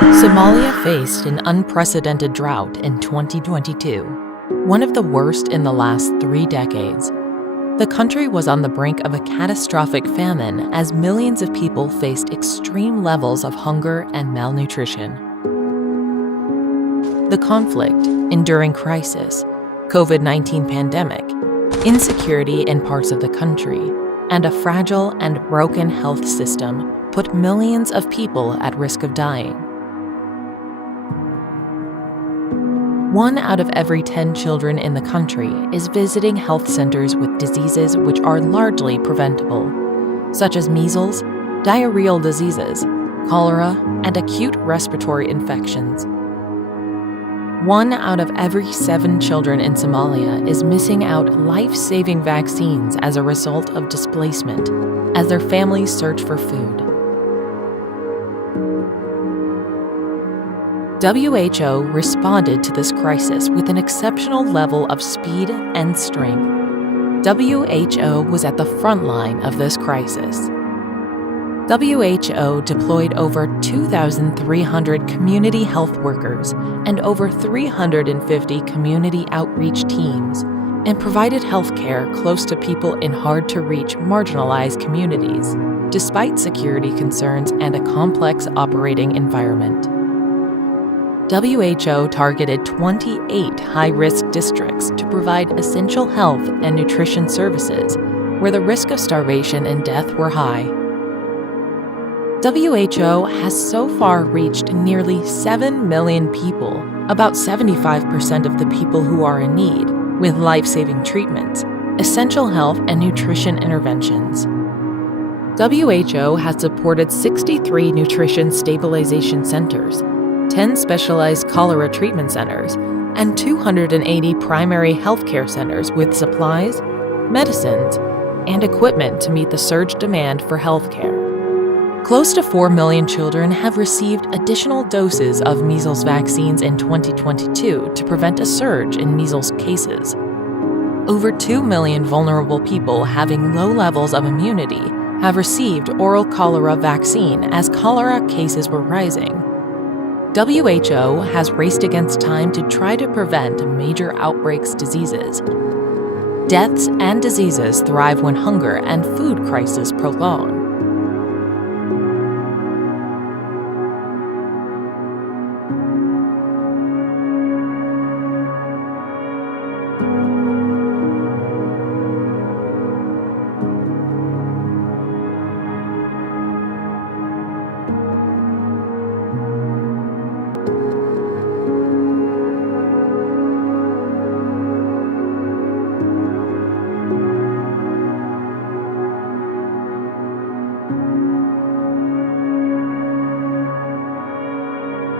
Somalia faced an unprecedented drought in 2022, one of the worst in the last 3 decades. The country was on the brink of a catastrophic famine as millions of people faced extreme levels of hunger and malnutrition. The conflict, enduring crisis, COVID-19 pandemic, insecurity in parts of the country, and a fragile and broken health system put millions of people at risk of dying. 1 out of every 10 children in the country is visiting health centers with diseases which are largely preventable, such as measles, diarrheal diseases, cholera, and acute respiratory infections. 1 out of every 7 children in Somalia is missing out life-saving vaccines as a result of displacement, as their families search for food. WHO responded to this crisis with an exceptional level of speed and strength. WHO was at the front line of this crisis. WHO deployed over 2,300 community health workers and over 350 community outreach teams and provided health care close to people in hard-to-reach marginalized communities, despite security concerns and a complex operating environment. WHO targeted 28 high-risk districts to provide essential health and nutrition services where the risk of starvation and death were high. WHO has so far reached nearly 7 million people, about 75% of the people who are in need, with life-saving treatments, essential health and nutrition interventions. WHO has supported 63 nutrition stabilization centers, 10 specialized cholera treatment centers, and 280 primary healthcare centers with supplies, medicines, and equipment to meet the surge demand for healthcare. Close to 4 million children have received additional doses of measles vaccines in 2022 to prevent a surge in measles cases. Over 2 million vulnerable people having low levels of immunity have received oral cholera vaccine as cholera cases were rising. WHO has raced against time to try to prevent major outbreaks diseases. Deaths and diseases thrive when hunger and food crises prolong.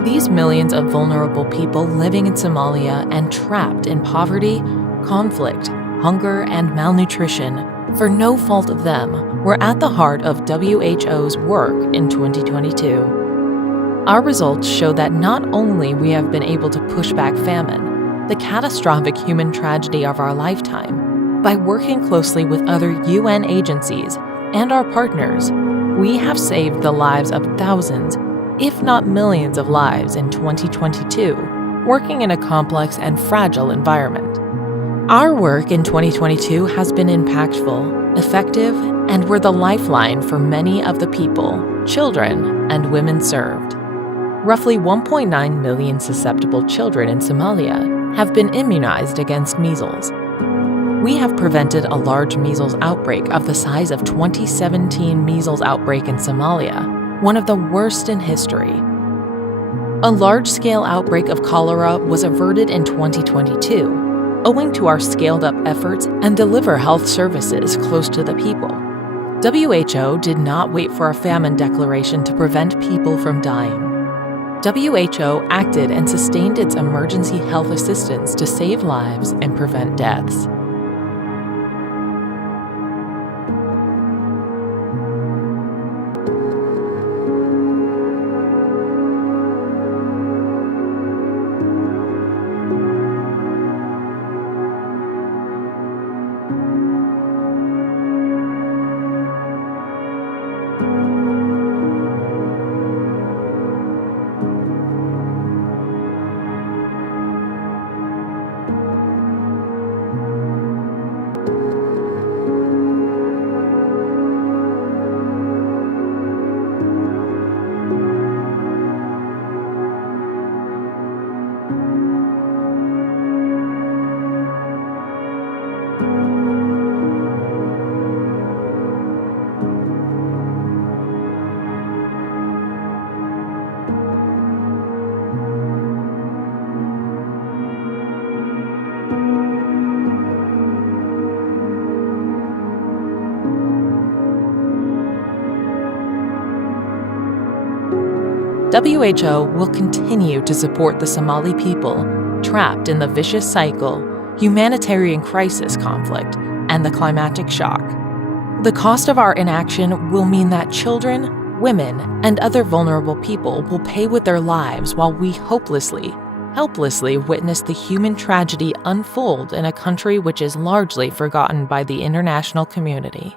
These millions of vulnerable people living in Somalia and trapped in poverty, conflict, hunger, and malnutrition, for no fault of them, were at the heart of WHO's work in 2022. Our results show that not only we have been able to push back famine, the catastrophic human tragedy of our lifetime, by working closely with other UN agencies and our partners, we have saved the lives of thousands, if not millions of lives in 2022, working in a complex and fragile environment. Our work in 2022 has been impactful, effective, and we're the lifeline for many of the people, children, and women served. Roughly 1.9 million susceptible children in Somalia have been immunized against measles. We have prevented a large measles outbreak of the size of 2017 measles outbreak in Somalia, one of the worst in history. A large-scale outbreak of cholera was averted in 2022, owing to our scaled-up efforts and deliver health services close to the people. WHO did not wait for a famine declaration to prevent people from dying. WHO acted and sustained its emergency health assistance to save lives and prevent deaths. WHO will continue to support the Somali people trapped in the vicious cycle, humanitarian crisis conflict, and the climatic shock. The cost of our inaction will mean that children, women, and other vulnerable people will pay with their lives while we helplessly witness the human tragedy unfold in a country which is largely forgotten by the international community.